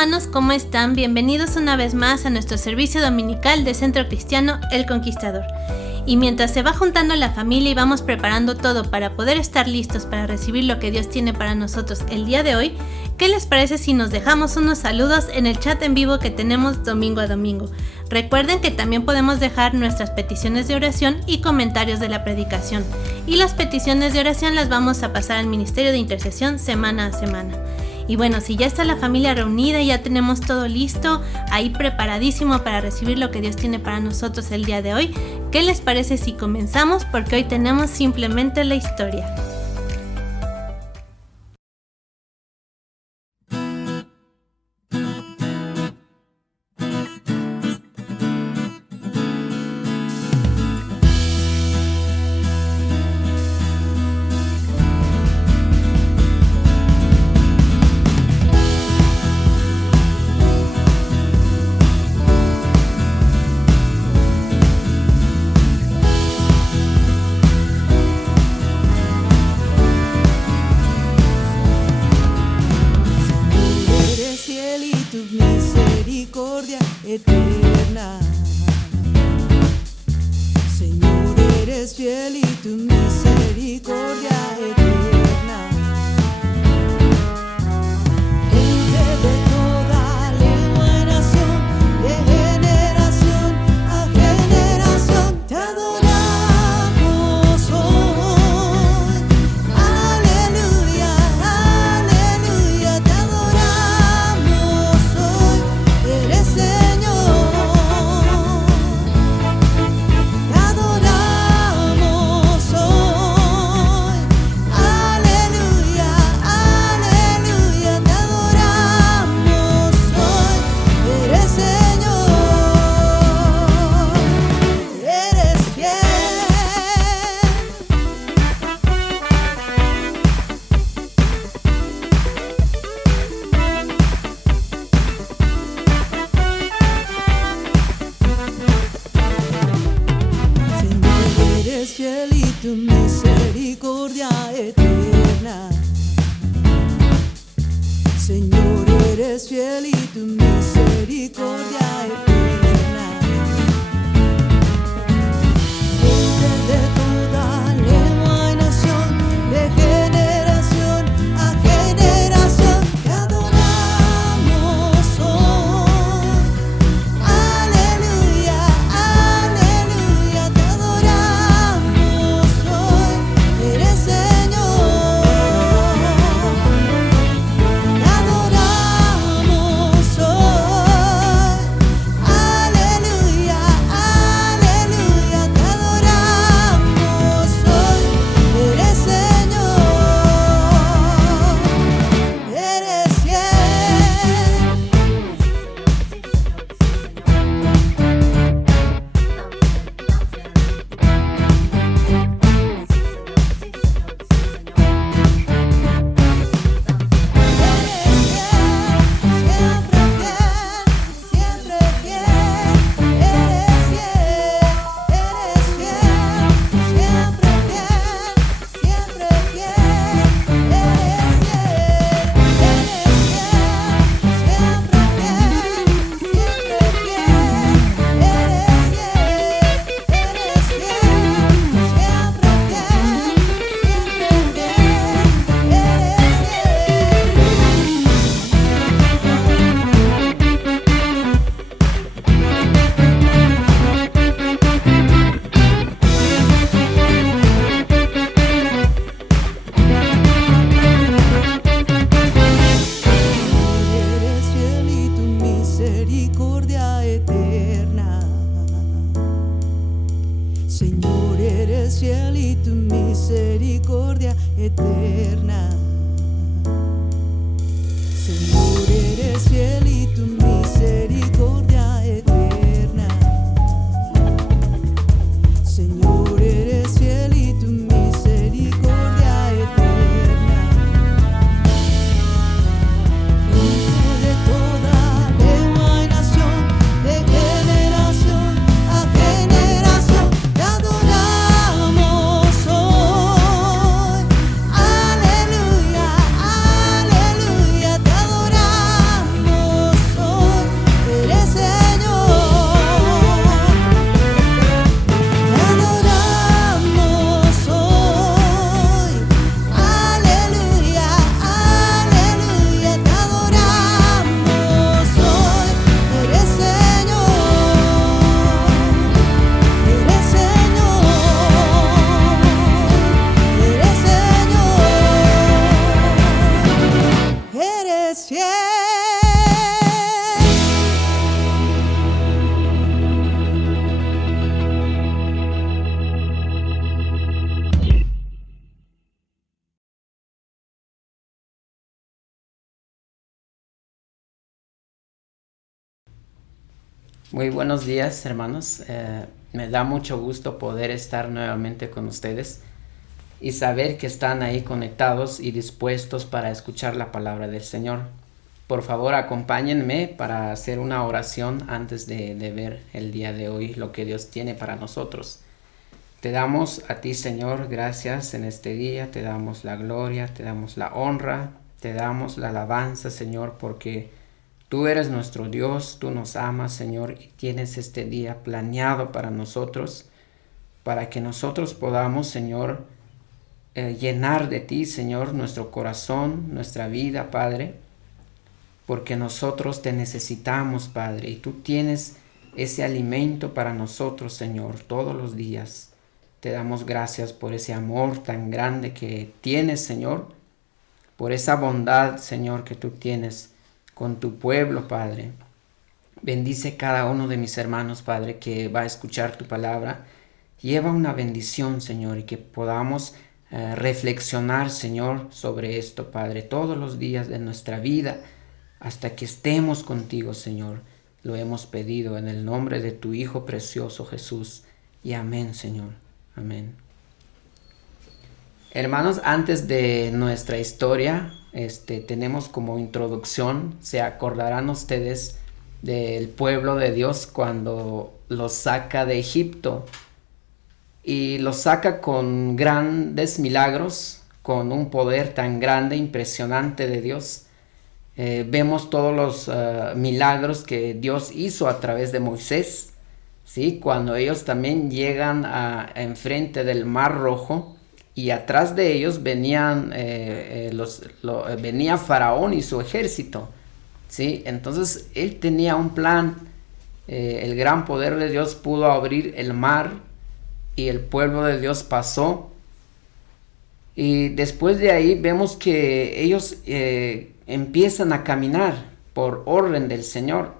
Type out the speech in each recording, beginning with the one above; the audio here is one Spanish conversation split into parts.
hermanos, ¿cómo están? Bienvenidos una vez más a nuestro servicio dominical de Centro Cristiano El Conquistador. Y mientras se va juntando la familia y vamos preparando todo para poder estar listos para recibir lo que Dios tiene para nosotros el día de hoy, ¿qué les parece si nos dejamos unos saludos en el chat en vivo que tenemos domingo a domingo? Recuerden que también podemos dejar nuestras peticiones de oración y comentarios de la predicación. Y las peticiones de oración las vamos a pasar al Ministerio de Intercesión semana a semana. Y bueno, si ya está la familia reunida y ya tenemos todo listo, ahí preparadísimo para recibir lo que Dios tiene para nosotros el día de hoy, ¿qué les parece si comenzamos? Porque hoy tenemos simplemente la historia. Eterna, Señor, eres fiel y tu misericordia eterna. Gente de toda lengua y nación, de generación a generación, te adoramos hoy. Aleluya, aleluya, te adoramos hoy. Eres fiel y tu misericordia eterna. Señor, eres fiel y tu misericordia eterna. Gente de toda lengua y nación, de generación a generación, te adoramos hoy. Aleluya, aleluya, te adoramos hoy. Eres Señor, te adoramos hoy. Aleluya, aleluya, te adoramos hoy. Eres Señor, eres fiel. Señor, eres fiel y tu misericordia eterna. Señor, eres fiel y tu misericordia eterna. Señor, eres fiel y tu misericordia eterna. Gente de toda lengua y nación, de generación a generación, te adoramos hoy. Aleluya. Muy buenos días, hermanos. Me da mucho gusto poder estar nuevamente con ustedes y saber que están ahí conectados y dispuestos para escuchar la palabra del Señor. Por favor, acompáñenme para hacer una oración antes de ver el día de hoy, lo que Dios tiene para nosotros. Te damos a ti, Señor, gracias en este día, te damos la gloria, te damos la honra, te damos la alabanza, Señor, porque tú eres nuestro Dios, tú nos amas, Señor, y tienes este día planeado para nosotros, para que nosotros podamos, Señor, llenar de ti, Señor, nuestro corazón, nuestra vida, Padre, porque nosotros te necesitamos, Padre, y tú tienes ese alimento para nosotros, Señor, todos los días. Te damos gracias por ese amor tan grande que tienes, Señor, por esa bondad, Señor, que tú tienes con tu pueblo, Padre. Bendice cada uno de mis hermanos, Padre, que va a escuchar tu palabra. Lleva una bendición, Señor, y que podamos reflexionar, Señor, sobre esto, Padre, todos los días de nuestra vida, hasta que estemos contigo, Señor. Lo hemos pedido en el nombre de tu Hijo precioso Jesús. Y amén, Señor. Amén. Hermanos, antes de nuestra historia, tenemos como introducción, se acordarán ustedes del pueblo de Dios cuando los saca de Egipto y los saca con grandes milagros, con un poder tan grande, impresionante de Dios. Vemos todos los milagros que Dios hizo a través de Moisés, ¿sí? Cuando ellos también llegan enfrente del Mar Rojo, y atrás de ellos venía Faraón y su ejército, ¿sí? Entonces él tenía un plan. El gran poder de Dios pudo abrir el mar y el pueblo de Dios pasó. Y después de ahí vemos que ellos empiezan a caminar por orden del Señor.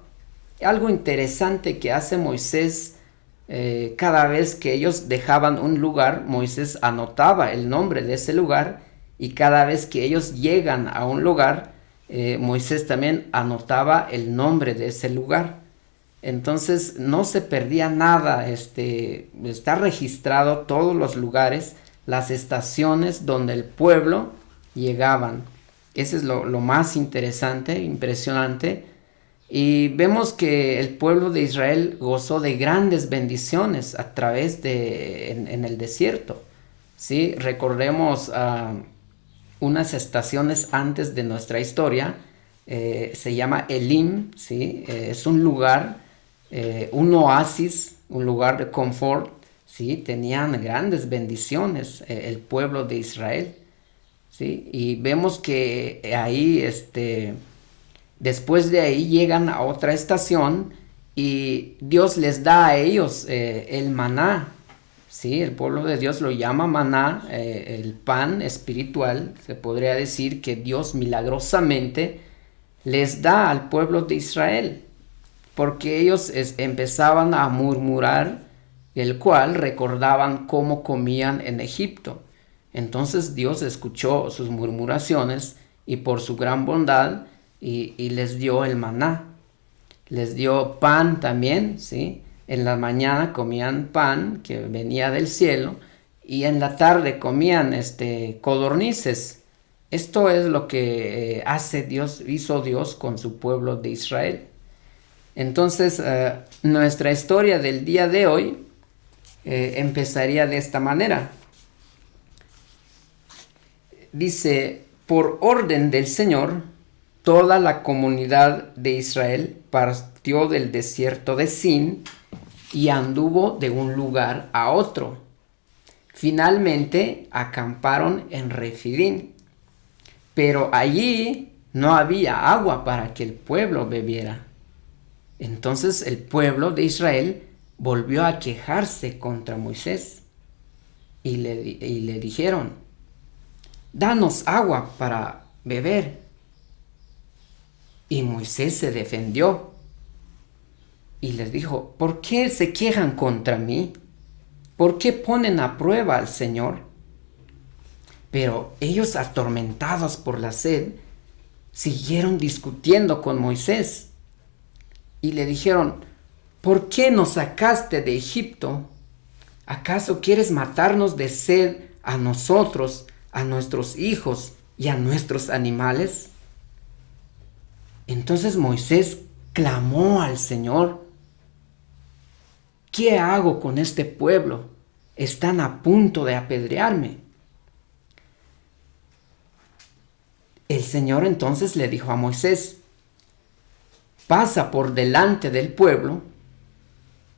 Algo interesante que hace Moisés. Cada vez que ellos dejaban un lugar, Moisés anotaba el nombre de ese lugar, y cada vez que ellos llegan a un lugar, Moisés también anotaba el nombre de ese lugar. Entonces no se perdía nada, está registrado todos los lugares, las estaciones donde el pueblo llegaban. Ese es lo más interesante, impresionante. Y vemos que el pueblo de Israel gozó de grandes bendiciones a través en el desierto, ¿sí? Recordemos unas estaciones antes de nuestra historia, se llama Elim, ¿sí? Es un lugar, un oasis, un lugar de confort, ¿sí? Tenían grandes bendiciones el pueblo de Israel, ¿sí? Y vemos que ahí, después de ahí llegan a otra estación y Dios les da a ellos el maná, ¿sí? El pueblo de Dios lo llama maná, el pan espiritual. Se podría decir que Dios milagrosamente les da al pueblo de Israel, porque ellos empezaban a murmurar, el cual recordaban cómo comían en Egipto. Entonces Dios escuchó sus murmuraciones y por su gran bondad y les dio el maná, les dio pan también, ¿sí? En la mañana comían pan que venía del cielo y en la tarde comían codornices. Esto es lo que hizo Dios con su pueblo de Israel. Entonces nuestra historia del día de hoy empezaría de esta manera. Dice: por orden del Señor, toda la comunidad de Israel partió del desierto de Sin y anduvo de un lugar a otro. Finalmente acamparon en Refidim, pero allí no había agua para que el pueblo bebiera. Entonces el pueblo de Israel volvió a quejarse contra Moisés y le dijeron: danos agua para beber. Y Moisés se defendió y les dijo: ¿por qué se quejan contra mí? ¿Por qué ponen a prueba al Señor? Pero ellos, atormentados por la sed, siguieron discutiendo con Moisés y le dijeron: ¿por qué nos sacaste de Egipto? ¿Acaso quieres matarnos de sed a nosotros, a nuestros hijos y a nuestros animales? Entonces Moisés clamó al Señor: ¿qué hago con este pueblo? Están a punto de apedrearme. El Señor entonces le dijo a Moisés: pasa por delante del pueblo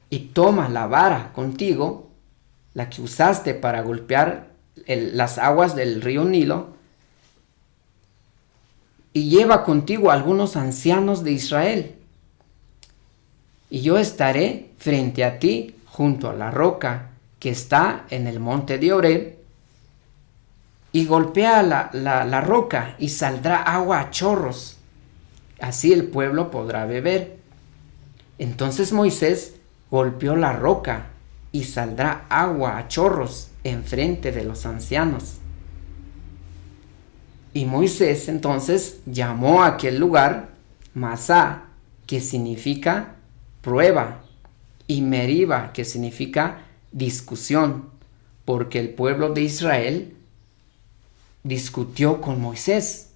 y toma la vara contigo, la que usaste para golpear las aguas del río Nilo, y lleva contigo a algunos ancianos de Israel. Y yo estaré frente a ti junto a la roca que está en el monte de Horeb, y golpea la roca y saldrá agua a chorros. Así el pueblo podrá beber. Entonces Moisés golpeó la roca y saldrá agua a chorros enfrente de los ancianos. Y Moisés entonces llamó a aquel lugar Masá, que significa prueba, y Meriba, que significa discusión, porque el pueblo de Israel discutió con Moisés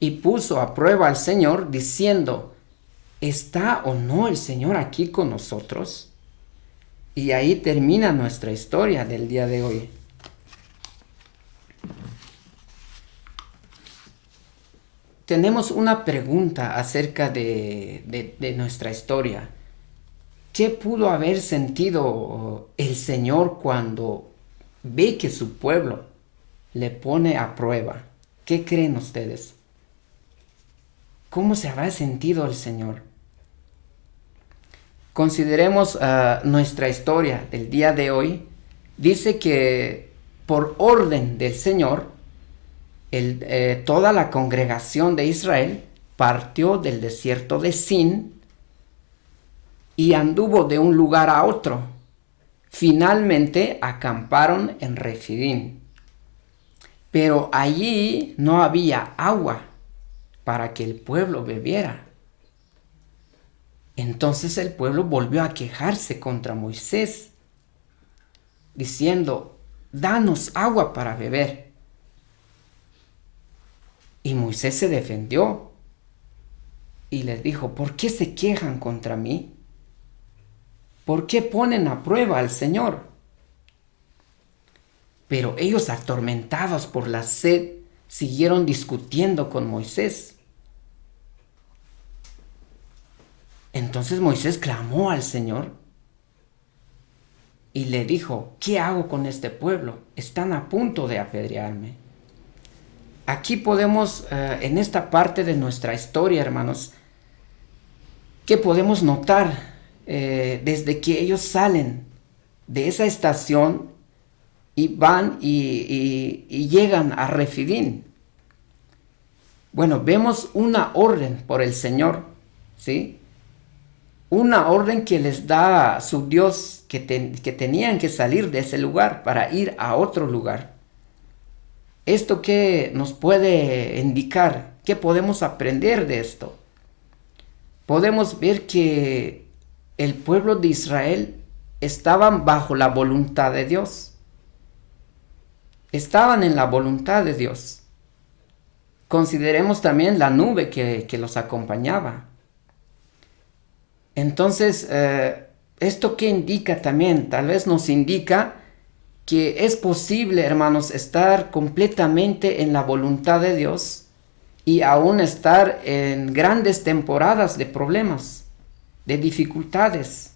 y puso a prueba al Señor diciendo: ¿está o no el Señor aquí con nosotros? Y ahí termina nuestra historia del día de hoy. Tenemos una pregunta acerca de nuestra historia. ¿Qué pudo haber sentido el Señor cuando ve que su pueblo le pone a prueba? ¿Qué creen ustedes? ¿Cómo se habrá sentido el Señor? Consideremos nuestra historia del día de hoy. Dice que por orden del Señor, toda la congregación de Israel partió del desierto de Sin y anduvo de un lugar a otro. Finalmente acamparon en Refidim. Pero allí no había agua para que el pueblo bebiera. Entonces el pueblo volvió a quejarse contra Moisés, diciendo: danos agua para beber. Y Moisés se defendió y les dijo: ¿por qué se quejan contra mí? ¿Por qué ponen a prueba al Señor? Pero ellos, atormentados por la sed, siguieron discutiendo con Moisés. Entonces Moisés clamó al Señor y le dijo: ¿qué hago con este pueblo? Están a punto de apedrearme. Aquí podemos, en esta parte de nuestra historia, hermanos, ¿qué podemos notar? Desde que ellos salen de esa estación y van y llegan a Refidim. Bueno, vemos una orden por el Señor, ¿sí? Una orden que les da su Dios, que tenían que salir de ese lugar para ir a otro lugar. ¿Esto qué nos puede indicar? ¿Qué podemos aprender de esto? Podemos ver que el pueblo de Israel estaban bajo la voluntad de Dios. Estaban en la voluntad de Dios. Consideremos también la nube que los acompañaba. Entonces, ¿esto qué indica también? Tal vez nos indica que es posible, hermanos, estar completamente en la voluntad de Dios y aún estar en grandes temporadas de problemas, de dificultades.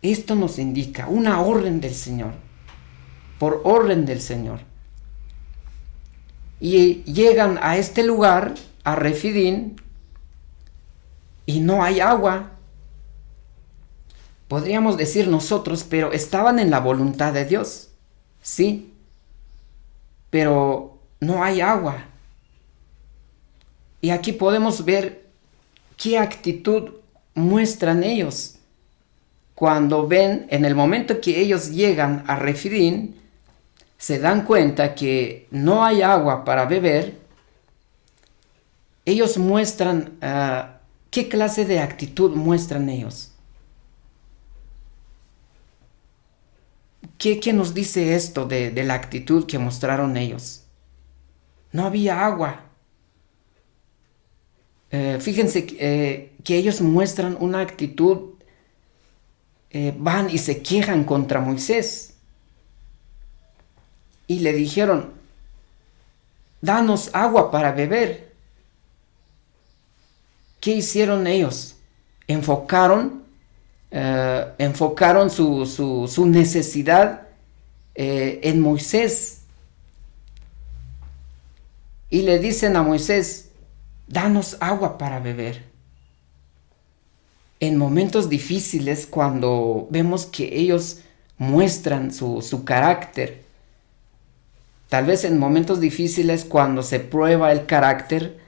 Esto nos indica una orden del Señor, por orden del Señor. Y llegan a este lugar, a Refidim, y no hay agua. Podríamos decir nosotros, pero estaban en la voluntad de Dios, sí, pero no hay agua. Y aquí podemos ver qué actitud muestran ellos cuando ven, en el momento que ellos llegan a Refidim, se dan cuenta que no hay agua para beber. Ellos muestran ¿Qué clase de actitud muestran ellos? ¿Qué nos dice esto de la actitud que mostraron ellos? No había agua. Fíjense que ellos muestran una actitud, van y se quejan contra Moisés. Y le dijeron, danos agua para beber. ¿Qué hicieron ellos? Enfocaron su necesidad en Moisés. Y le dicen a Moisés, danos agua para beber. En momentos difíciles, cuando vemos que ellos muestran su carácter, tal vez en momentos difíciles cuando se prueba el carácter,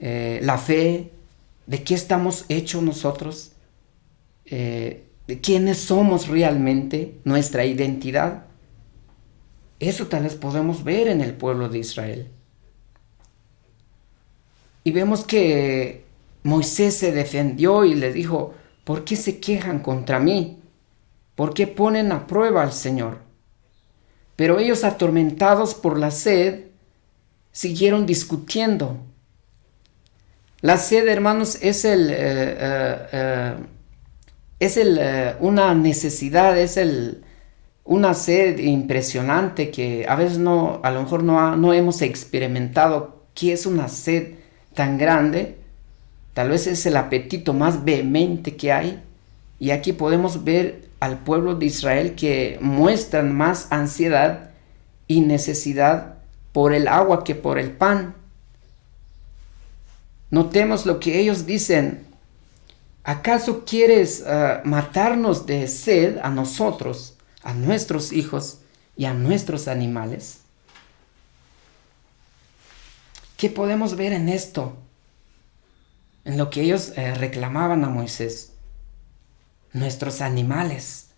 la fe, de qué estamos hechos nosotros, de quiénes somos realmente, nuestra identidad. Eso tal vez podemos ver en el pueblo de Israel. Y vemos que Moisés se defendió y le dijo, ¿por qué se quejan contra mí? ¿Por qué ponen a prueba al Señor? Pero ellos, atormentados por la sed, siguieron discutiendo. La sed, hermanos, es una necesidad, una sed impresionante que a veces a lo mejor no hemos experimentado. ¿Qué es una sed tan grande? Tal vez es el apetito más vehemente que hay. Y aquí podemos ver al pueblo de Israel que muestran más ansiedad y necesidad por el agua que por el pan. Notemos lo que ellos dicen. ¿Acaso quieres matarnos de sed a nosotros, a nuestros hijos y a nuestros animales? ¿Qué podemos ver en esto? En lo que ellos reclamaban a Moisés. Nuestros animales.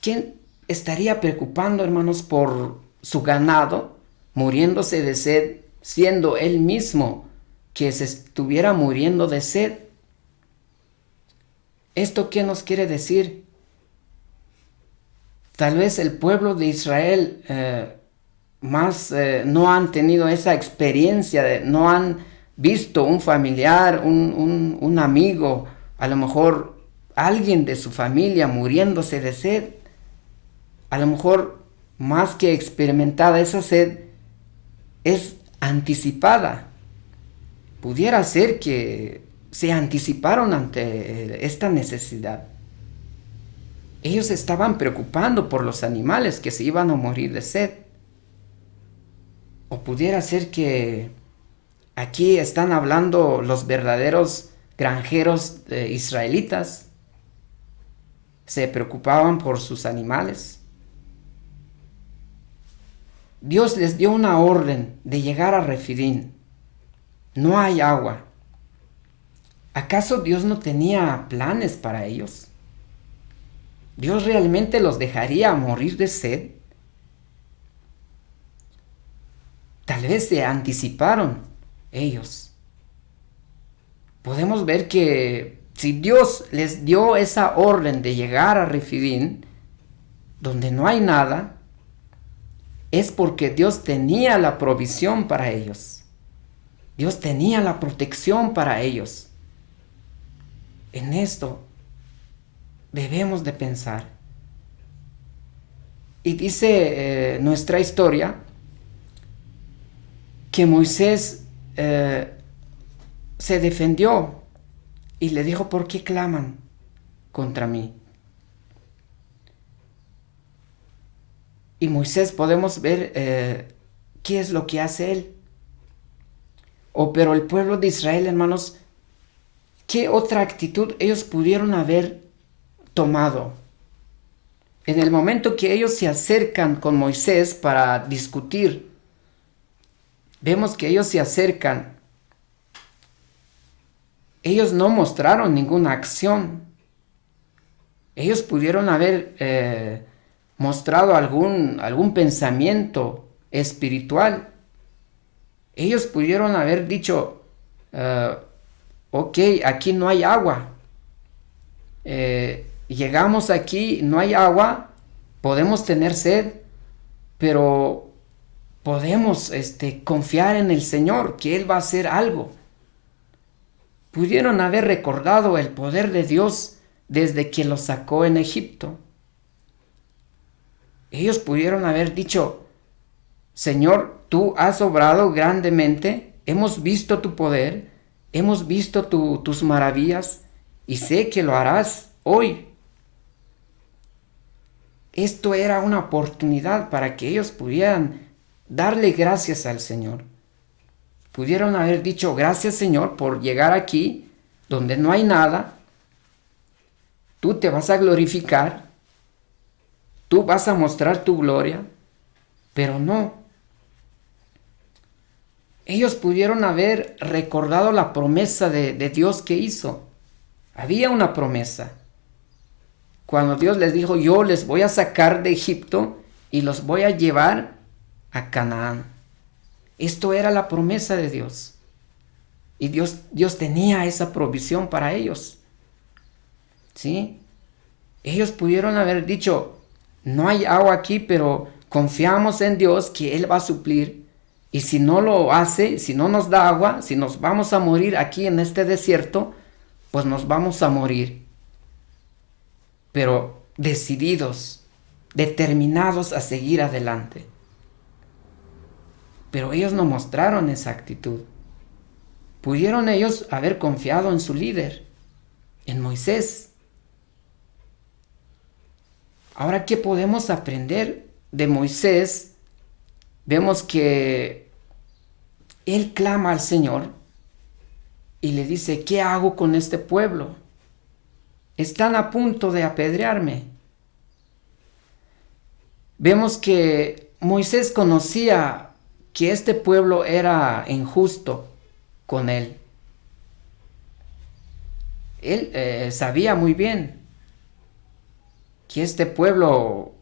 ¿Quién estaría preocupando, hermanos, por su ganado, muriéndose de sed, siendo él mismo que se estuviera muriendo de sed? ¿Esto qué nos quiere decir? Tal vez el pueblo de Israel no han tenido esa experiencia, no han visto un familiar, un amigo, a lo mejor alguien de su familia muriéndose de sed. A lo mejor más que experimentada, esa sed es anticipada. Pudiera ser que se anticiparon ante esta necesidad. Ellos estaban preocupando por los animales que se iban a morir de sed. O pudiera ser que aquí están hablando los verdaderos granjeros israelitas. Se preocupaban por sus animales. Dios les dio una orden de llegar a Refidín. No hay agua. ¿Acaso Dios no tenía planes para ellos? ¿Dios realmente los dejaría morir de sed? Tal vez se anticiparon ellos. Podemos ver que si Dios les dio esa orden de llegar a Refidín, donde no hay nada, es porque Dios tenía la provisión para ellos. Dios tenía la protección para ellos. En esto debemos de pensar. Y dice nuestra historia que Moisés se defendió y le dijo, ¿por qué claman contra mí? Y Moisés podemos ver qué es lo que hace él. Pero el pueblo de Israel, hermanos, ¿qué otra actitud ellos pudieron haber tomado? En el momento que ellos se acercan con Moisés para discutir, vemos que ellos se acercan. Ellos no mostraron ninguna acción. Ellos pudieron haber mostrado algún pensamiento espiritual. Ellos pudieron haber dicho, ok, aquí no hay agua. Llegamos aquí, no hay agua, podemos tener sed, pero podemos confiar en el Señor, que Él va a hacer algo. Pudieron haber recordado el poder de Dios desde que los sacó en Egipto. Ellos pudieron haber dicho, Señor, tú has obrado grandemente, hemos visto tu poder, hemos visto tus maravillas y sé que lo harás hoy. Esto era una oportunidad para que ellos pudieran darle gracias al Señor. Pudieron haber dicho, gracias Señor por llegar aquí donde no hay nada. Tú te vas a glorificar. Tú vas a mostrar tu gloria. Pero no. Ellos pudieron haber recordado la promesa de Dios que hizo. Había una promesa. Cuando Dios les dijo, yo les voy a sacar de Egipto y los voy a llevar a Canaán. Esto era la promesa de Dios. Y Dios tenía esa provisión para ellos. ¿Sí? Ellos pudieron haber dicho, no hay agua aquí, pero confiamos en Dios que Él va a suplir. Y si no lo hace, si no nos da agua, si nos vamos a morir aquí en este desierto, pues nos vamos a morir. Pero decididos, determinados a seguir adelante. Pero ellos no mostraron esa actitud. Pudieron ellos haber confiado en su líder, en Moisés. Ahora, ¿qué podemos aprender de Moisés? Vemos que él clama al Señor y le dice, ¿qué hago con este pueblo? Están a punto de apedrearme. Vemos que Moisés conocía que este pueblo era injusto con él. Él sabía muy bien que este pueblo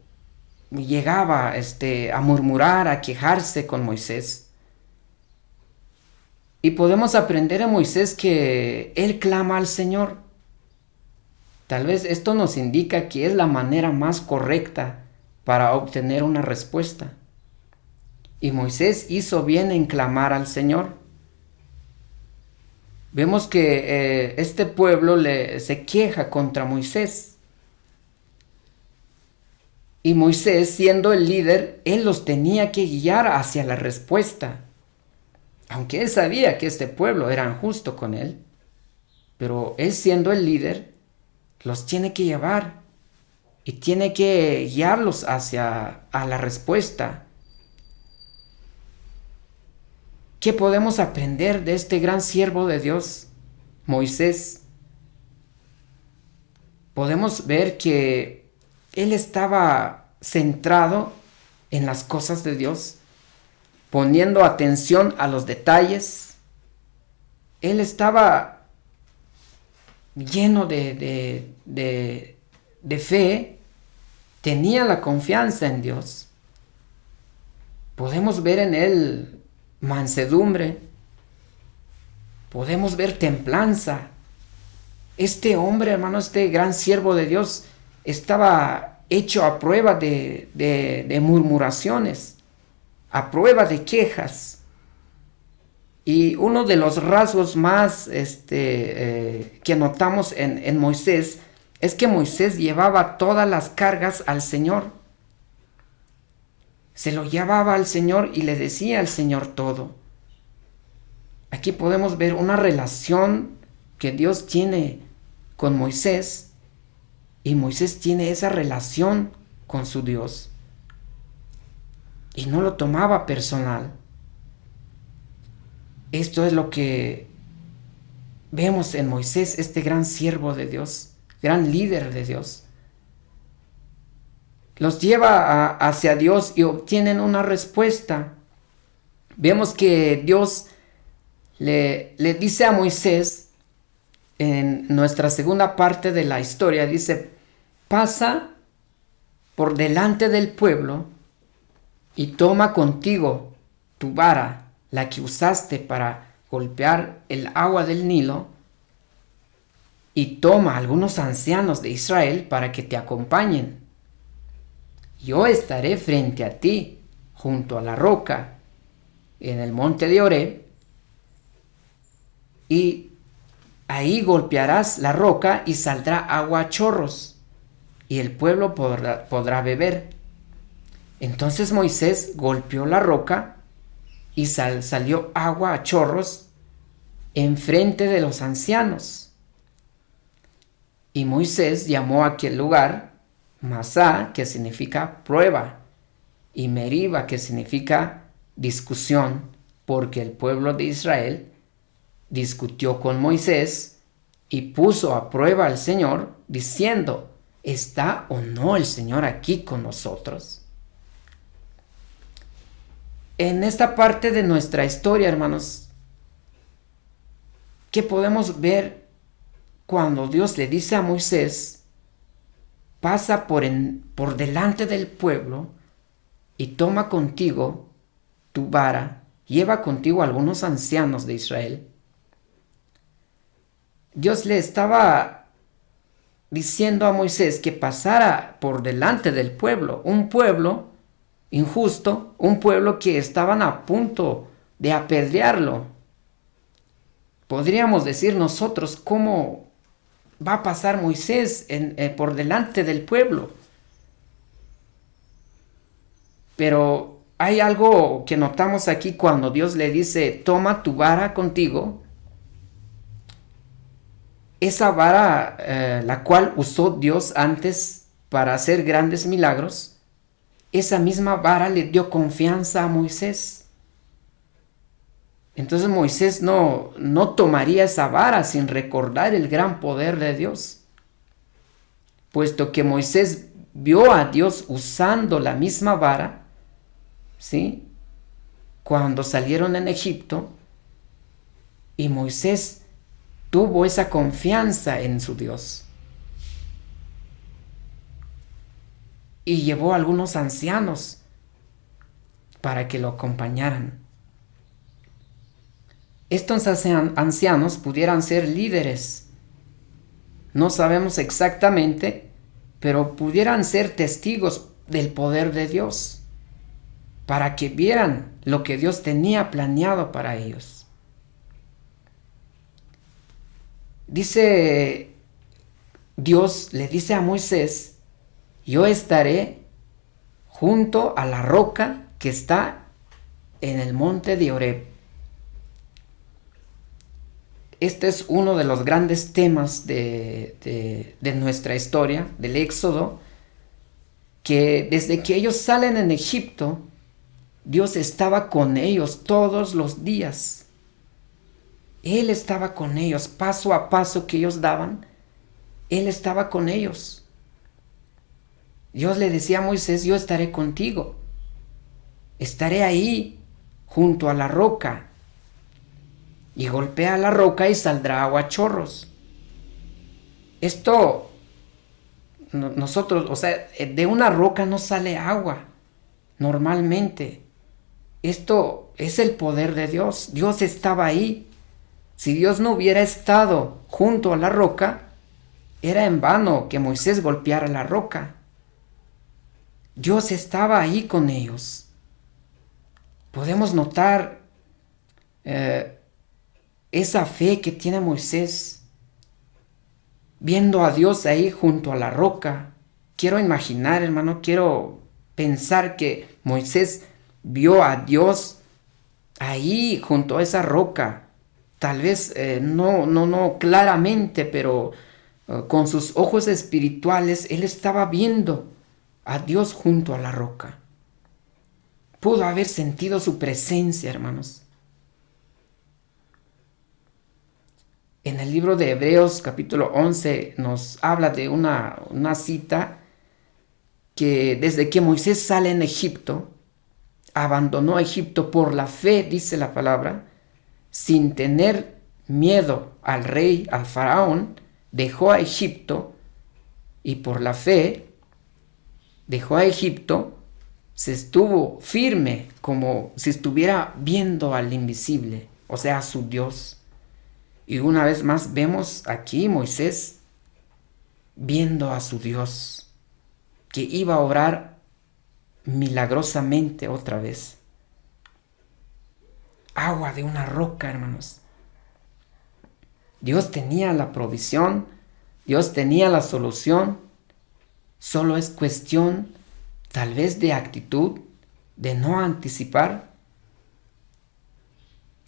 llegaba a murmurar, a quejarse con Moisés. Y podemos aprender a Moisés que él clama al Señor. Tal vez esto nos indica que es la manera más correcta para obtener una respuesta. Y Moisés hizo bien en clamar al Señor. Vemos que este pueblo se queja contra Moisés. Y Moisés, siendo el líder, él los tenía que guiar hacia la respuesta. Aunque él sabía que este pueblo era injusto con él, pero él siendo el líder, los tiene que llevar y tiene que guiarlos hacia la respuesta. ¿Qué podemos aprender de este gran siervo de Dios, Moisés? Podemos ver que él estaba centrado en las cosas de Dios, poniendo atención a los detalles. Él estaba lleno de fe, tenía la confianza en Dios. Podemos ver en él mansedumbre, podemos ver templanza. Este hombre, hermano, este gran siervo de Dios, estaba hecho a prueba de murmuraciones, a prueba de quejas. Y uno de los rasgos más que notamos en Moisés es que Moisés llevaba todas las cargas al Señor. Se lo llevaba al Señor y le decía al Señor todo. Aquí podemos ver una relación que Dios tiene con Moisés y Moisés tiene esa relación con su Dios. Y no lo tomaba personal. Esto es lo que vemos en Moisés, este gran siervo de Dios, gran líder de Dios. Los lleva hacia Dios y obtienen una respuesta. Vemos que Dios le dice a Moisés, en nuestra segunda parte de la historia, dice, pasa por delante del pueblo y toma contigo tu vara, la que usaste para golpear el agua del Nilo, y toma algunos ancianos de Israel para que te acompañen. Yo estaré frente a ti, junto a la roca, en el monte de Oreb, y ahí golpearás la roca y saldrá agua a chorros, y el pueblo podrá beber. Entonces Moisés golpeó la roca y salió agua a chorros enfrente de los ancianos. Y Moisés llamó a aquel lugar Masá, que significa prueba, y Meriba, que significa discusión, porque el pueblo de Israel discutió con Moisés y puso a prueba al Señor, diciendo: ¿está o no el Señor aquí con nosotros? En esta parte de nuestra historia, hermanos, ¿qué podemos ver cuando Dios le dice a Moisés: pasa por delante del pueblo y toma contigo tu vara, lleva contigo a algunos ancianos de Israel? Dios le estaba diciendo a Moisés que pasara por delante del pueblo, un pueblo injusto, un pueblo que estaban a punto de apedrearlo. Podríamos decir nosotros: ¿cómo va a pasar Moisés por delante del pueblo? Pero hay algo que notamos aquí cuando Dios le dice: toma tu vara contigo. Esa vara, la cual usó Dios antes para hacer grandes milagros, esa misma vara le dio confianza a Moisés. Entonces Moisés no tomaría esa vara sin recordar el gran poder de Dios. Puesto que Moisés vio a Dios usando la misma vara, ¿sí?, cuando salieron en Egipto, y Moisés tuvo esa confianza en su Dios. Y llevó a algunos ancianos para que lo acompañaran. Estos ancianos pudieran ser líderes. No sabemos exactamente, pero pudieran ser testigos del poder de Dios, para que vieran lo que Dios tenía planeado para ellos. Dios le dice a Moisés: yo estaré junto a la roca que está en el monte de Oreb. Este es uno de los grandes temas de nuestra historia, del Éxodo, que desde que ellos salen en Egipto, Dios estaba con ellos todos los días. Él estaba con ellos, paso a paso que ellos daban, Él estaba con ellos. Dios le decía a Moisés: yo estaré contigo, estaré ahí junto a la roca, y golpea la roca y saldrá agua a chorros. Esto, nosotros, o sea, de una roca no sale agua normalmente. Esto es el poder de Dios. Dios estaba ahí. Si Dios no hubiera estado junto a la roca, era en vano que Moisés golpeara la roca. Dios estaba ahí con ellos. Podemos notar esa fe que tiene Moisés, viendo a Dios ahí junto a la roca. Quiero imaginar, hermano, quiero pensar que Moisés vio a Dios ahí junto a esa roca. Tal vez no claramente, pero con sus ojos espirituales él estaba viendo a Dios junto a la roca. Pudo haber sentido su presencia, hermanos. En el libro de Hebreos capítulo 11 nos habla de una cita que desde que Moisés sale en Egipto, abandonó Egipto por la fe, dice la palabra, sin tener miedo al rey, al faraón, dejó a Egipto, y por la fe dejó a Egipto, se estuvo firme como si estuviera viendo al invisible, o sea, a su Dios. Y una vez más vemos aquí Moisés viendo a su Dios, que iba a obrar milagrosamente otra vez. Agua de una roca, hermanos. Dios tenía la provisión, Dios tenía la solución. Solo es cuestión tal vez de actitud, de no anticipar.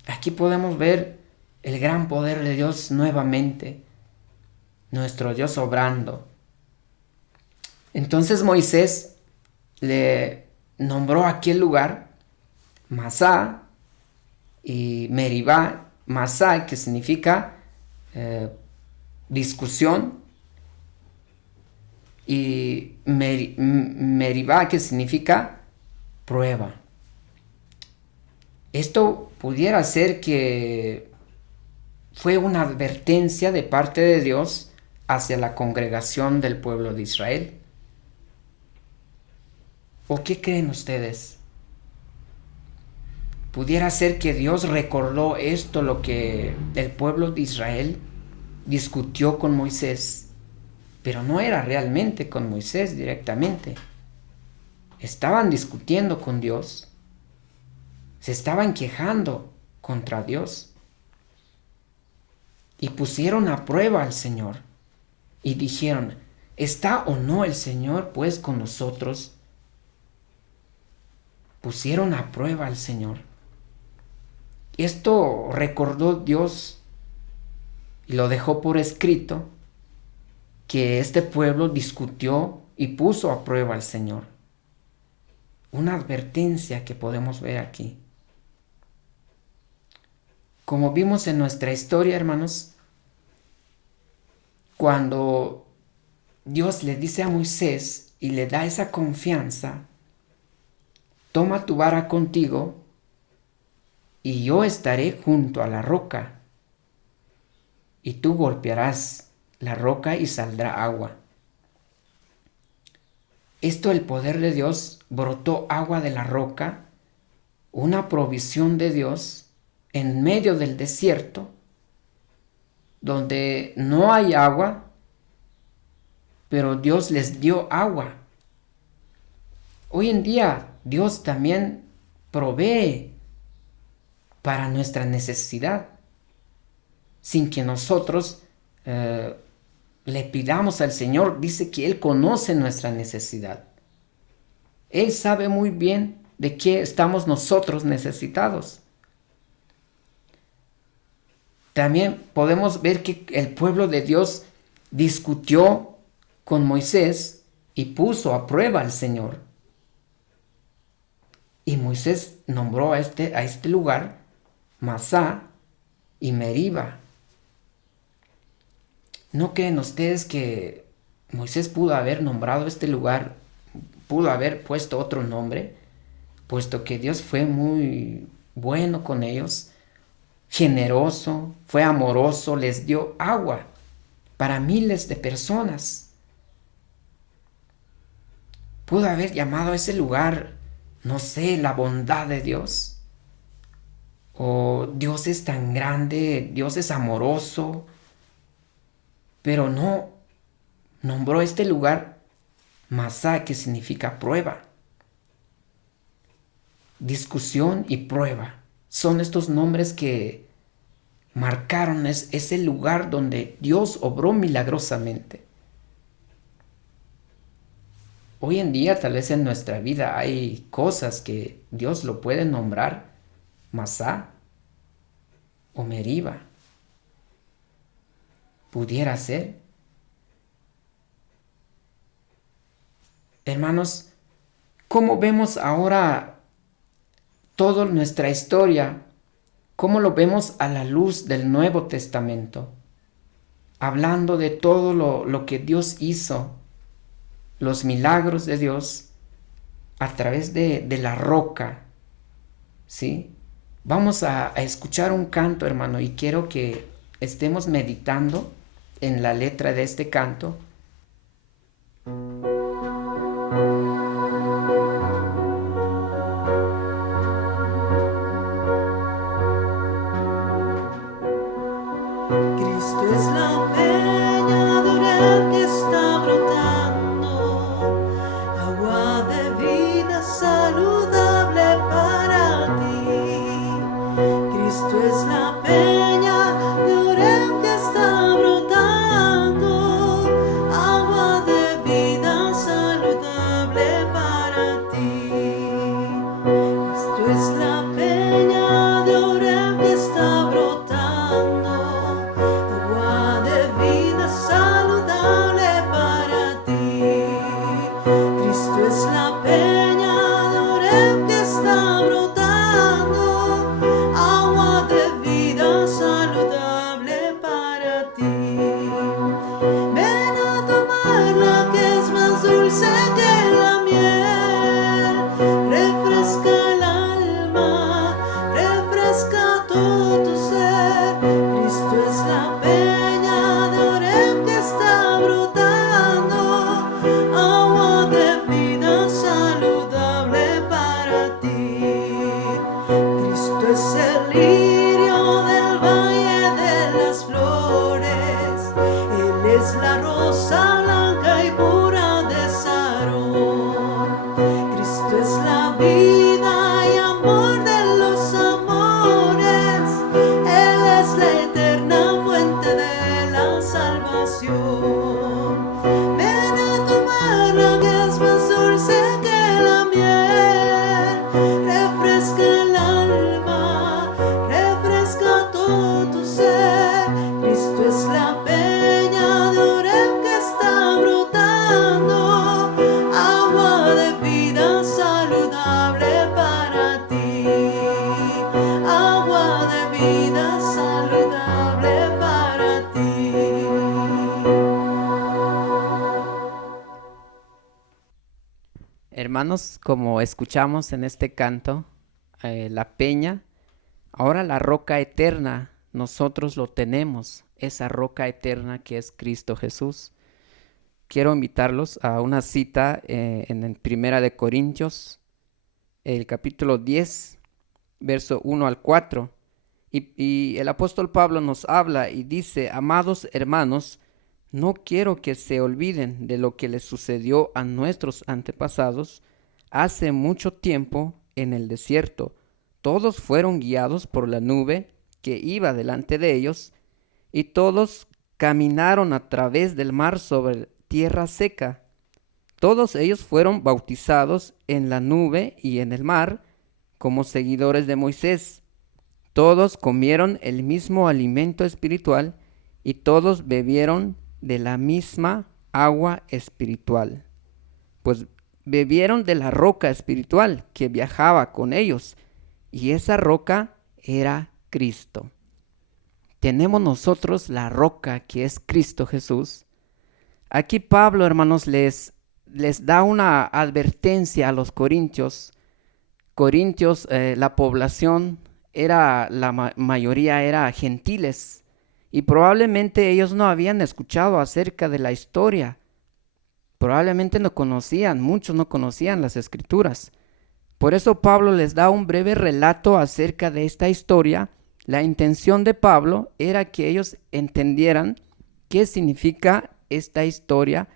Aquí podemos ver el gran poder de Dios nuevamente, nuestro Dios obrando. Entonces Moisés le nombró aquel lugar Masá y Meribá. Masá, que significa discusión, y Meribá, que significa prueba. Esto pudiera ser que fue una advertencia de parte de Dios hacia la congregación del pueblo de Israel. ¿O qué creen ustedes? Pudiera ser que Dios recordó esto, lo que el pueblo de Israel discutió con Moisés, pero no era realmente con Moisés directamente. Estaban discutiendo con Dios, se estaban quejando contra Dios y pusieron a prueba al Señor y dijeron: ¿está o no el Señor pues con nosotros? Pusieron a prueba al Señor. Esto recordó Dios y lo dejó por escrito, que este pueblo discutió y puso a prueba al Señor. Una advertencia que podemos ver aquí. Como vimos en nuestra historia, hermanos, cuando Dios le dice a Moisés y le da esa confianza: toma tu vara contigo y yo estaré junto a la roca, y tú golpearás la roca y saldrá agua. Esto, el poder de Dios, brotó agua de la roca, una provisión de Dios en medio del desierto, donde no hay agua, pero Dios les dio agua. Hoy en día Dios también provee para nuestra necesidad, sin que nosotros le pidamos al Señor. Dice que Él conoce nuestra necesidad. Él sabe muy bien de qué estamos nosotros necesitados. También podemos ver que el pueblo de Dios discutió con Moisés y puso a prueba al Señor. Y Moisés nombró a este lugar Masá y Meribá. ¿No creen ustedes que Moisés pudo haber nombrado este lugar, pudo haber puesto otro nombre, puesto que Dios fue muy bueno con ellos, generoso, fue amoroso, les dio agua para miles de personas? Pudo haber llamado a ese lugar, no sé, la bondad de Dios, o Dios es tan grande, Dios es amoroso, pero no, nombró este lugar Masá, que significa prueba. Discusión y prueba son estos nombres que marcaron ese lugar donde Dios obró milagrosamente. Hoy en día, tal vez en nuestra vida, hay cosas que Dios lo puede nombrar Masá o Meribá. Pudiera ser. Hermanos, ¿cómo vemos ahora toda nuestra historia? ¿Cómo lo vemos a la luz del Nuevo Testamento? Hablando de todo lo que Dios hizo, los milagros de Dios a través de la roca, ¿sí? Vamos a escuchar un canto, hermano, y quiero que estemos meditando en la letra de este canto. Hermanos, como escuchamos en este canto, la peña, ahora la roca eterna, nosotros lo tenemos, esa roca eterna que es Cristo Jesús. Quiero invitarlos a una cita en el Primera de Corintios, el capítulo 10, verso 1 al 4. Y el apóstol Pablo nos habla y dice: amados hermanos, no quiero que se olviden de lo que les sucedió a nuestros antepasados hace mucho tiempo en el desierto. Todos fueron guiados por la nube que iba delante de ellos, y todos caminaron a través del mar sobre tierra seca. Todos ellos fueron bautizados en la nube y en el mar como seguidores de Moisés. Todos comieron el mismo alimento espiritual y todos bebieron de la misma agua espiritual, pues bebieron de la roca espiritual que viajaba con ellos, y esa roca era Cristo. Tenemos nosotros la roca que es Cristo Jesús. Aquí Pablo, hermanos, les da una advertencia a los corintios. La población era, la mayoría era gentiles, y probablemente ellos no habían escuchado acerca de la historia. Probablemente no conocían, muchos no conocían las escrituras. Por eso Pablo les da un breve relato acerca de esta historia. La intención de Pablo era que ellos entendieran qué significa esta historia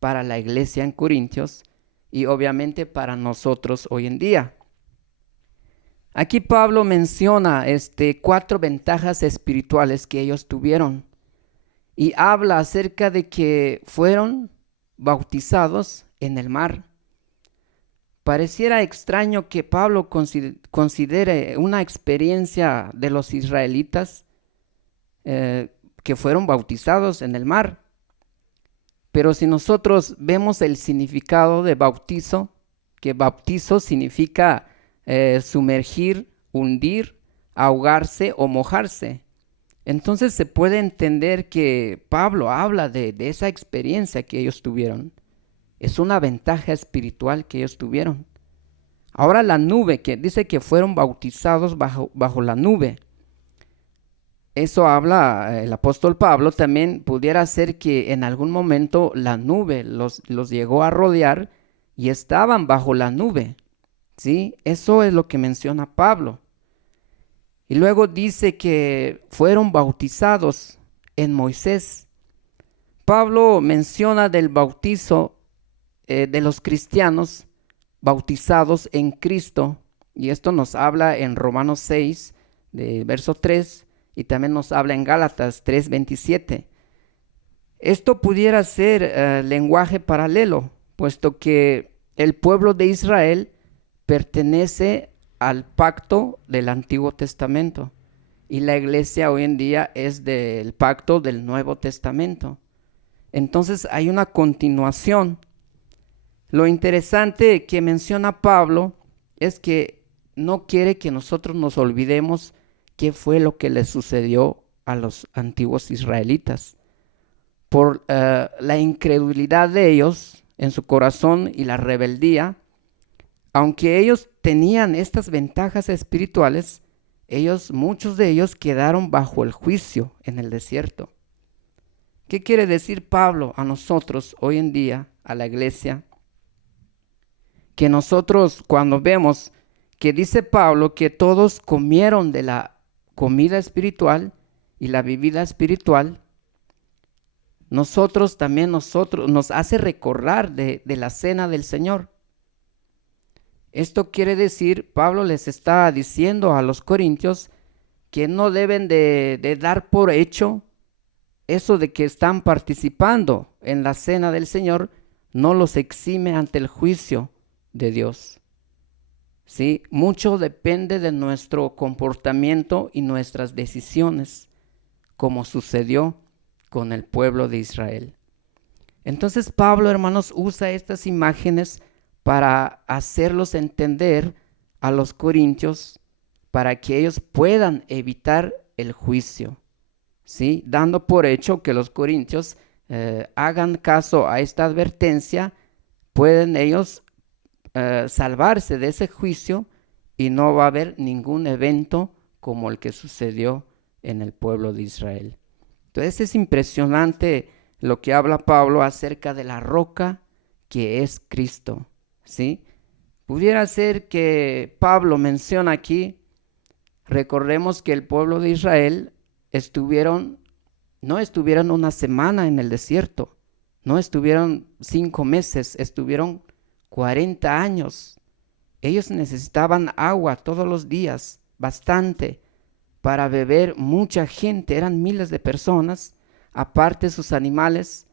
para la iglesia en Corintios y obviamente para nosotros hoy en día. Aquí Pablo menciona 4 ventajas espirituales que ellos tuvieron y habla acerca de que fueron bautizados en el mar. Pareciera extraño que Pablo considere una experiencia de los israelitas que fueron bautizados en el mar. Pero si nosotros vemos el significado de bautizo, que bautizo significa sumergir, hundir, ahogarse o mojarse. Entonces se puede entender que Pablo habla de esa experiencia que ellos tuvieron. Es una ventaja espiritual que ellos tuvieron. Ahora la nube, que dice que fueron bautizados bajo la nube. Eso habla el apóstol Pablo. También pudiera ser que en algún momento la nube los llegó a rodear y estaban bajo la nube. ¿Sí? Eso es lo que menciona Pablo. Y luego dice que fueron bautizados en Moisés. Pablo menciona del bautizo de los cristianos bautizados en Cristo. Y esto nos habla en Romanos 6, de verso 3, y también nos habla en Gálatas 3:27. Esto pudiera ser lenguaje paralelo, puesto que el pueblo de Israel pertenece al pacto del Antiguo Testamento y la iglesia hoy en día es del pacto del Nuevo Testamento. Entonces hay una continuación. Lo interesante que menciona Pablo es que no quiere que nosotros nos olvidemos qué fue lo que les sucedió a los antiguos israelitas. Por la incredulidad de ellos en su corazón y la rebeldía, aunque ellos tenían estas ventajas espirituales, muchos de ellos quedaron bajo el juicio en el desierto. ¿Qué quiere decir Pablo a nosotros hoy en día, a la iglesia? Que nosotros, cuando vemos que dice Pablo que todos comieron de la comida espiritual y la bebida espiritual, nosotros nos hace recordar de la cena del Señor. Esto quiere decir, Pablo les está diciendo a los corintios que no deben de dar por hecho eso de que están participando en la cena del Señor, no los exime ante el juicio de Dios. ¿Sí? Mucho depende de nuestro comportamiento y nuestras decisiones, como sucedió con el pueblo de Israel. Entonces Pablo, hermanos, usa estas imágenes para hacerlos entender a los corintios, para que ellos puedan evitar el juicio, ¿sí? Dando por hecho que los corintios hagan caso a esta advertencia, pueden ellos salvarse de ese juicio y no va a haber ningún evento como el que sucedió en el pueblo de Israel. Entonces es impresionante lo que habla Pablo acerca de la roca que es Cristo, ¿sí? Pudiera ser que Pablo menciona aquí, recordemos que el pueblo de Israel no estuvieron una semana en el desierto, no estuvieron 5 meses, estuvieron 40 años. Ellos necesitaban agua todos los días, bastante, para beber. Mucha gente, eran miles de personas, aparte sus animales,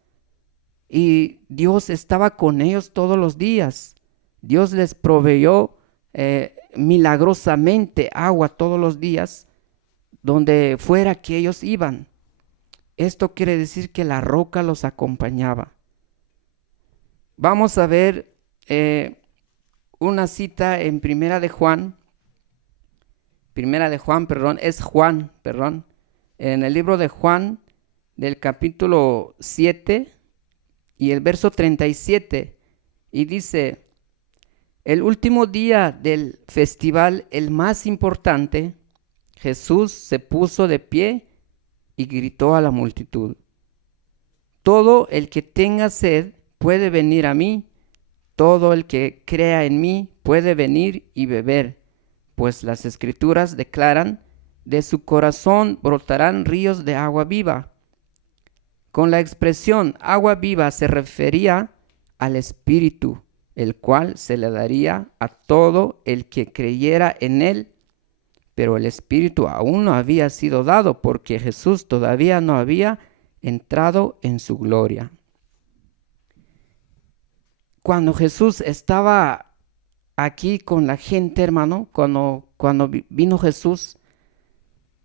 y Dios estaba con ellos todos los días. Dios les proveyó milagrosamente agua todos los días, donde fuera que ellos iban. Esto quiere decir que la roca los acompañaba. Vamos a ver una cita en Primera de Juan, es Juan, en el libro de Juan, del capítulo 7 y el verso 37, y dice: el último día del festival, el más importante, Jesús se puso de pie y gritó a la multitud: todo el que tenga sed puede venir a mí, todo el que crea en mí puede venir y beber, pues las Escrituras declaran: de su corazón brotarán ríos de agua viva. Con la expresión agua viva se refería al Espíritu, el cual se le daría a todo el que creyera en él, pero el Espíritu aún no había sido dado porque Jesús todavía no había entrado en su gloria. Cuando Jesús estaba aquí con la gente, hermano, cuando vino Jesús,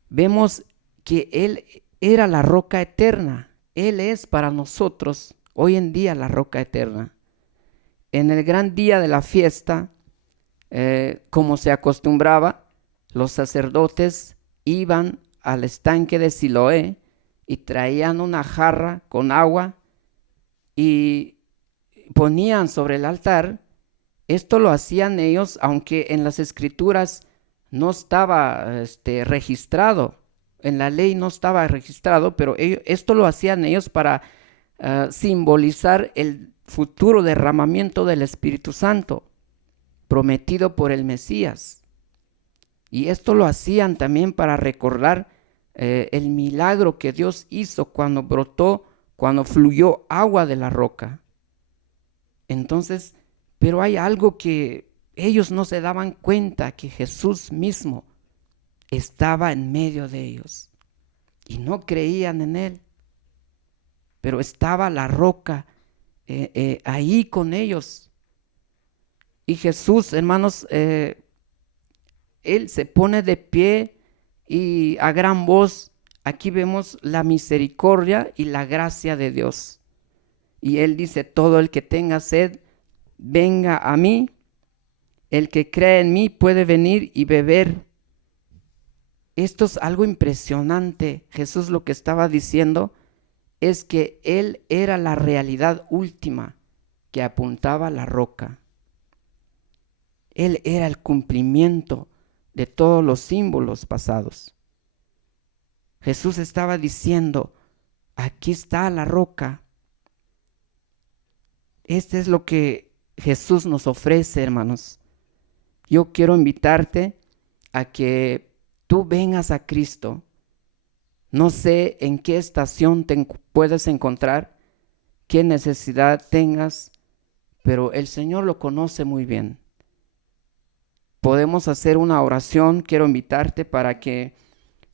vemos que Él era la roca eterna. Él es para nosotros hoy en día la roca eterna. En el gran día de la fiesta, como se acostumbraba, los sacerdotes iban al estanque de Siloé y traían una jarra con agua y ponían sobre el altar. Esto lo hacían ellos, aunque en las Escrituras no estaba registrado, en la ley no estaba registrado, pero esto lo hacían ellos para simbolizar el futuro derramamiento del Espíritu Santo prometido por el Mesías. Y esto lo hacían también para recordar el milagro que Dios hizo cuando fluyó agua de la roca. Entonces, pero hay algo que ellos no se daban cuenta, que Jesús mismo estaba en medio de ellos y no creían en Él, pero estaba la roca ahí con ellos. Y Jesús, hermanos, Él se pone de pie y a gran voz, aquí vemos la misericordia y la gracia de Dios. Y Él dice: todo el que tenga sed, venga a mí. El que cree en mí puede venir y beber. Esto es algo impresionante. Jesús lo que estaba diciendo es que Él era la realidad última que apuntaba a la roca. Él era el cumplimiento de todos los símbolos pasados. Jesús estaba diciendo: aquí está la roca. Este es lo que Jesús nos ofrece, hermanos. Yo quiero invitarte a que tú vengas a Cristo. No sé en qué estación te puedes encontrar, qué necesidad tengas, pero el Señor lo conoce muy bien. Podemos hacer una oración. Quiero invitarte para que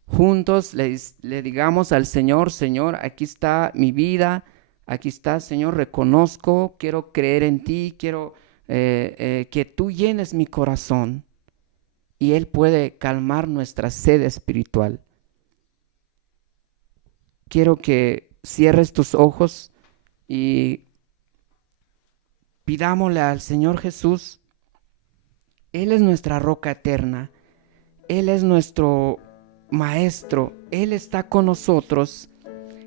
juntos le digamos al Señor: Señor, aquí está mi vida, aquí está, Señor, reconozco, quiero creer en ti, quiero que tú llenes mi corazón. Y Él puede calmar nuestra sed espiritual. Quiero que cierres tus ojos y pidámosle al Señor Jesús. Él es nuestra roca eterna. Él es nuestro Maestro. Él está con nosotros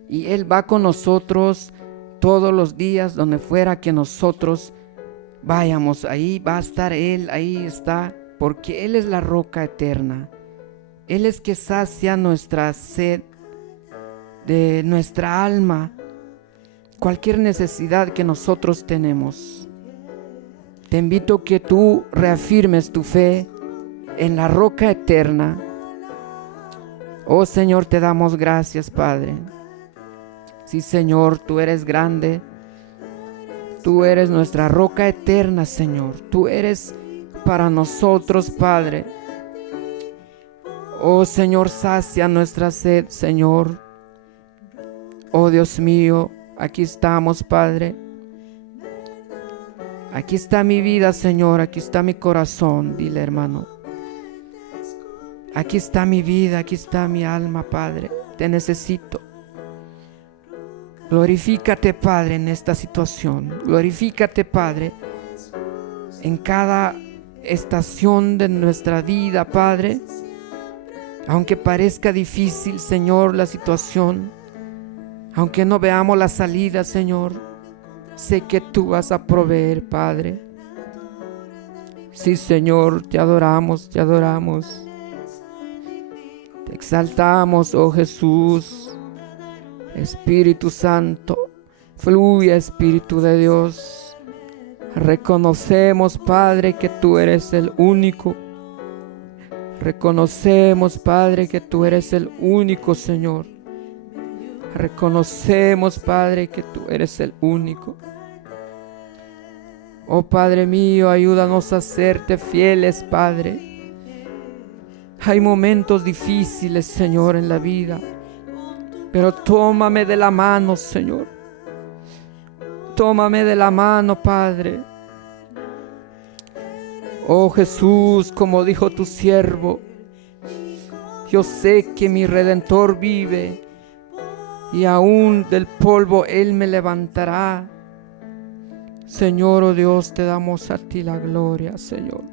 y Él va con nosotros todos los días, donde fuera que nosotros vayamos, ahí va a estar Él, ahí está, porque Él es la roca eterna. Él es que sacia nuestra sed de nuestra alma, cualquier necesidad que nosotros tenemos. Te invito a que tú reafirmes tu fe en la roca eterna. Oh Señor, te damos gracias, Padre. Sí, Señor, tú eres grande. Tú eres nuestra roca eterna, Señor. Tú eres para nosotros, Padre. Oh Señor, sacia nuestra sed, Señor. Oh Dios mío, aquí estamos, Padre. Aquí está mi vida, Señor. Aquí está mi corazón. Dile, hermano. Aquí está mi vida, aquí está mi alma, Padre. Te necesito. Glorifícate, Padre, en esta situación. Glorifícate, Padre, en cada estación de nuestra vida, Padre. Aunque parezca difícil, Señor, la situación, aunque no veamos la salida, Señor, sé que tú vas a proveer, Padre. Sí, Señor, te adoramos, te adoramos. Te exaltamos, oh Jesús. Espíritu Santo, fluye, Espíritu de Dios. Reconocemos, Padre, que tú eres el único. Reconocemos, Padre, que tú eres el único, Señor. Reconocemos, Padre, que tú eres el único. Oh Padre mío, ayúdanos a serte fieles, Padre. Hay momentos difíciles, Señor, en la vida, pero tómame de la mano, Señor. Tómame de la mano, Padre. Oh Jesús, como dijo tu siervo, yo sé que mi Redentor vive y aún del polvo Él me levantará. Señor, oh Dios, te damos a ti la gloria, Señor.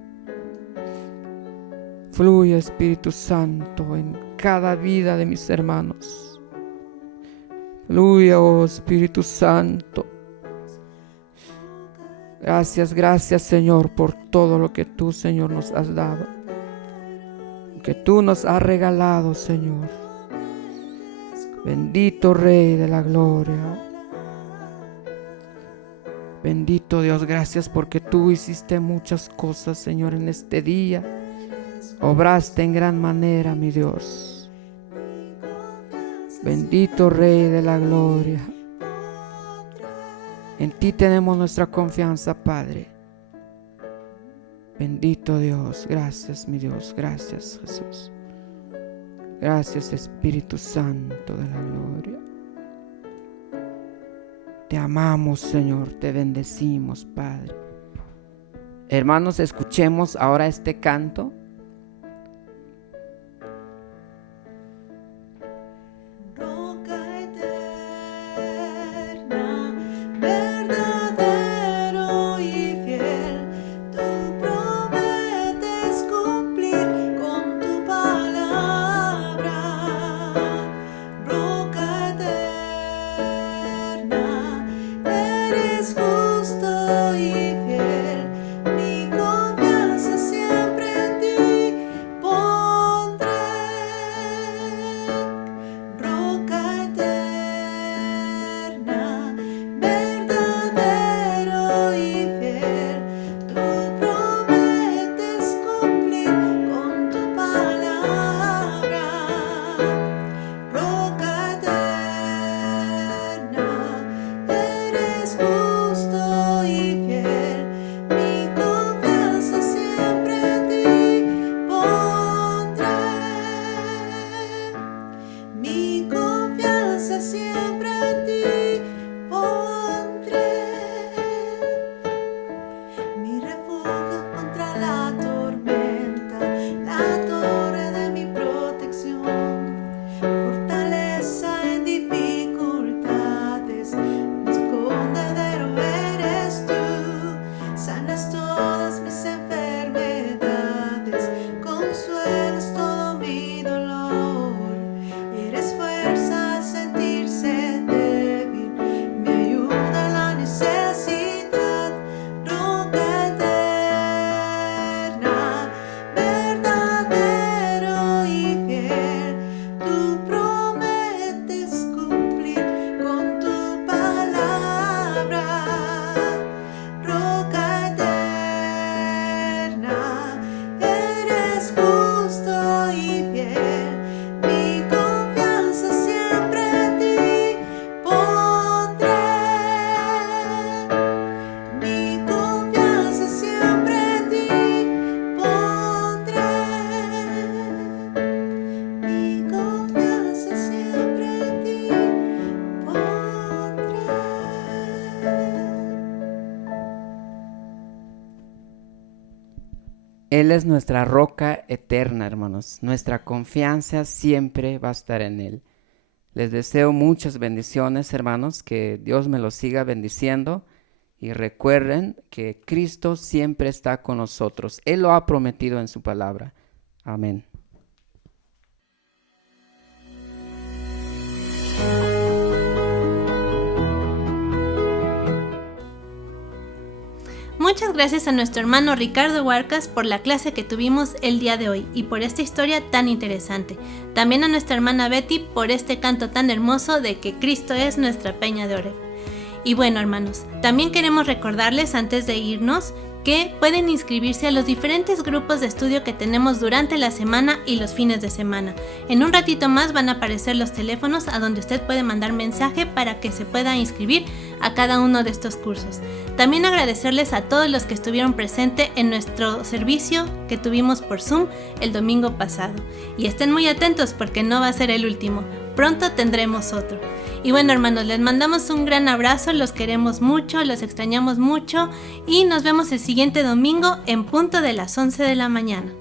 Fluye, Espíritu Santo, en cada vida de mis hermanos. Fluye, oh Espíritu Santo. Gracias, gracias, Señor, por todo lo que tú, Señor, nos has dado, que tú nos has regalado, Señor. Bendito Rey de la gloria. Bendito Dios, gracias porque tú hiciste muchas cosas, Señor, en este día. Obraste en gran manera, mi Dios. Bendito Rey de la gloria. En ti tenemos nuestra confianza, Padre. Bendito Dios, gracias, mi Dios, gracias, Jesús. Gracias, Espíritu Santo de la gloria. Te amamos, Señor, te bendecimos, Padre. Hermanos, escuchemos ahora este canto. Roca eterna, verdadero y fiel, tú prometes cumplir con tu palabra. Roca eterna, eres justo y fiel, mi confianza siempre en ti. Él es nuestra roca eterna, hermanos. Nuestra confianza siempre va a estar en Él. Les deseo muchas bendiciones, hermanos, que Dios me los siga bendiciendo. Y recuerden que Cristo siempre está con nosotros. Él lo ha prometido en su palabra. Amén. Muchas gracias a nuestro hermano Ricardo Huarcas por la clase que tuvimos el día de hoy y por esta historia tan interesante. También a nuestra hermana Betty por este canto tan hermoso de que Cristo es nuestra peña de Oreb. Y bueno, hermanos, también queremos recordarles antes de irnos que pueden inscribirse a los diferentes grupos de estudio que tenemos durante la semana y los fines de semana. En un ratito más van a aparecer los teléfonos a donde usted puede mandar mensaje para que se pueda inscribir a cada uno de estos cursos. También agradecerles a todos los que estuvieron presentes en nuestro servicio que tuvimos por Zoom el domingo pasado. Y estén muy atentos porque no va a ser el último. Pronto tendremos otro. Y bueno, hermanos, les mandamos un gran abrazo, los queremos mucho, los extrañamos mucho y nos vemos el siguiente domingo en punto de las 11 de la mañana.